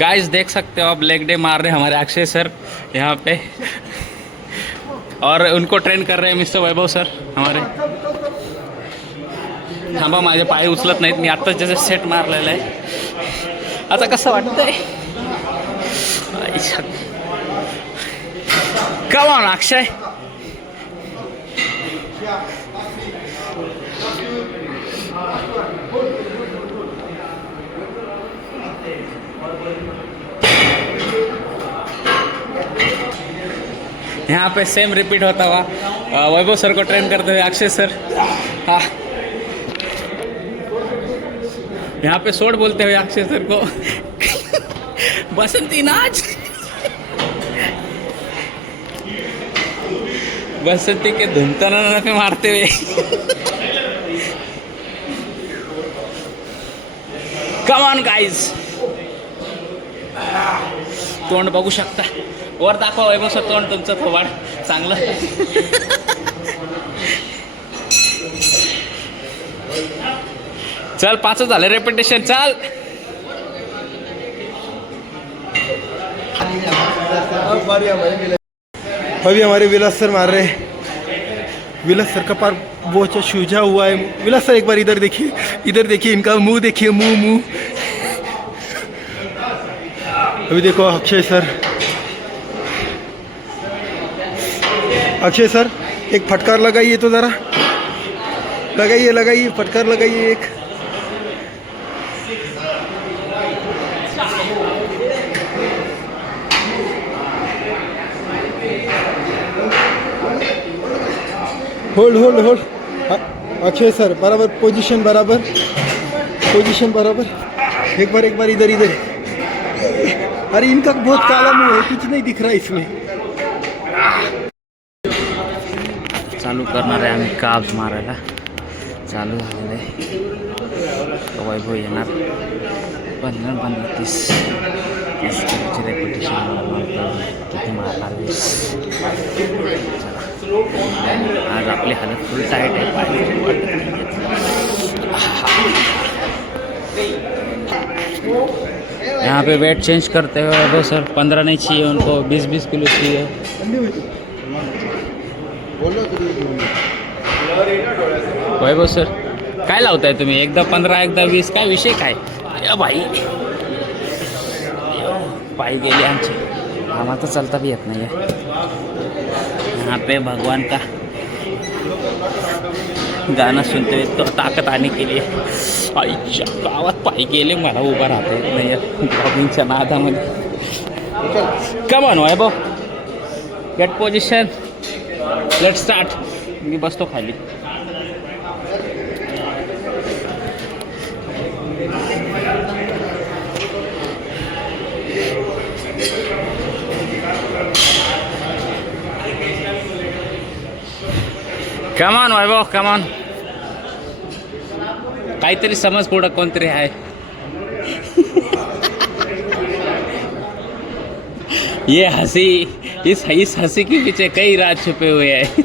Guys देख सकते हो आप, लेग डे मार रहे हैं हमारे अक्षय सर यहाँ पे, और उनको ट्रेन कर रहे हैं मिस्टर वैभव सर हमारे. थांबा, माझे पाय उचलत नाहीत, मी आत्ताच जसं सेट मारलेलं आहे. आता कसं वाटतंय? कम ऑन अक्षय. यहाँ पे सेम रिपीट होता हुआ वैभव सर को ट्रेन करते हुए अक्षय सर. हाँ, यहाँ पे शॉट बोलते हुए अक्षय सर को बसंती नाच. बसंती के धुमताना पे मारते हुए. Come on guys. तोंड बघू शकता, वर दाखवा वैभव सर तोंड तुमचं थोबाड चांगलं. चल 5 झाले रेपिटेशन. चल अभी हमारे विलास सर मार रहे हैं. विलास सर का पार बहुत सूझा हुआ है. विलास सर एक बार इधर देखिए, इधर देखिए, इनका मुंह देखिए, मुंह. अभी देखो अक्षय सर. अक्षय सर एक फटकार लगाइए तो ज़रा, लगाइए फटकार लगाइए एक. होल्ड. अक्षय सर बराबर पोजीशन बराबर. एक बार इधर. अरे इनका बहुत काला मुंह है, कुछ नहीं दिख रहा इसमें. चालू करणार आहे आम्ही काब्स मारायला. चालू झालेलं आहे. वैभव येणार 15-30 किलोची रेपिटेशन किती मारणार 20. आज आपली हालत फुल टाईट आहे. यहाँ पे वेट चेंज करते हुए वैभव सर. 15 नहीं चाहिए उनको, 20 किलो चाहिए. वैभव सर काय लावताय तुम्ही? एकदा 15 एकदा 20, काय विषय काय? भाई पाई गेले आमचे. आम्हाला तर चलता भी येत नाही आहे. यहाँ पे भगवान का गाना सुनते हुए तो ताकत आने के लिए. आईच्या गावात पाय गेले, मला उभा राहता येत नाही आहे ब्लॉगिंगच्या नादामध्ये. Come on Vaibhav, get position, let start. मी बसतो खाली. Come on Vaibhav, come on. काहीतरी समज पुढं कोणतरी आहे. ये हंसी, इस हंसी के पीछे कई राज छुपे हुए हैं.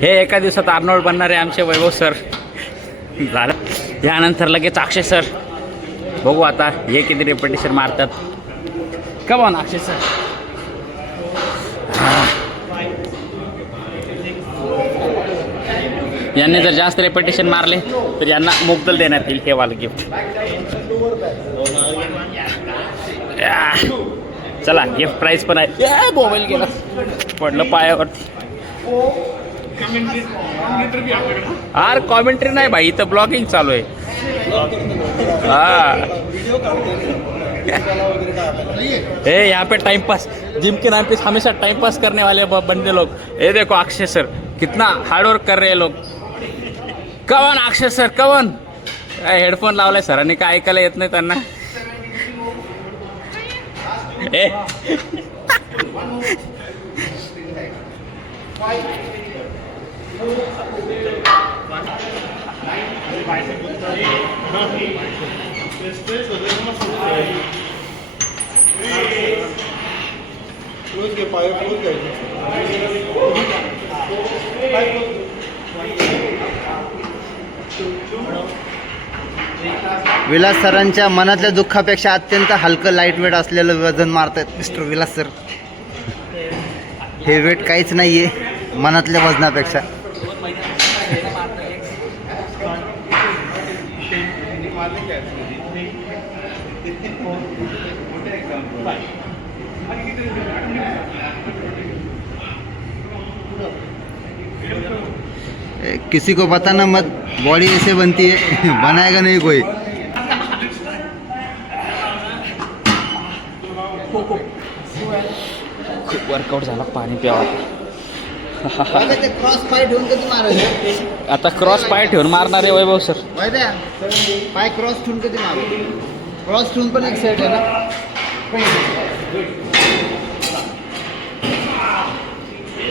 हे एका दिवसात आर्नोल्ड बनणारे आमचे वैभव सर. झालं यानंतर लगेच अक्षय सर. बघू आता हे किती रेपिटेशन मारतात. Come on Akshay sir. यांनी जर जास्त रेपिटेशन मारले तर यांना मुग्दल देण्यात येईल हे वालं गिफ्ट. चला गिफ्ट प्राइस पण आहे. मोबाईल गेला, पडलं पायावरती. यार कॉमेंट्री नाही भाई, इथं ब्लॉगिंग चालू आहे. हाँ यहाँ पे टाइम पास, जिम के नाम पे हमेशा टाइम पास करने वाले बंदे लोग. ये देखो अक्षय सर कितना हार्ड वर्क कर रहे हैं लोग. कवन अक्षय सर कवन. हेडफोन लावलाय सरांनी, काय ऐकायला येत नाही त्यांना. ए क्लोज घे, पाय क्लोज घ्यायचे. विलास सरांच्या मनातल्या दुःखापेक्षा अत्यंत हलकं लाईट वेट असलेलं वजन मारतात मिस्टर विलास सर. हे वेट काहीच नाहीये मनातल्या वजनापेक्षा. किसी को पता ना मत बॉडी ऐसे बनती है बनाएगा नहीं कोई. खूप वर्कआउट झाला, पाणी प्यावा. क्रॉस पाय ठेवून कधी मारायचे? आता क्रॉस पाय ठेवून मारणार आहे वैभव सर. पाय क्रॉस ठेवून कधी मारू? क्रॉस ठेवून पण एक सेट आहे ना.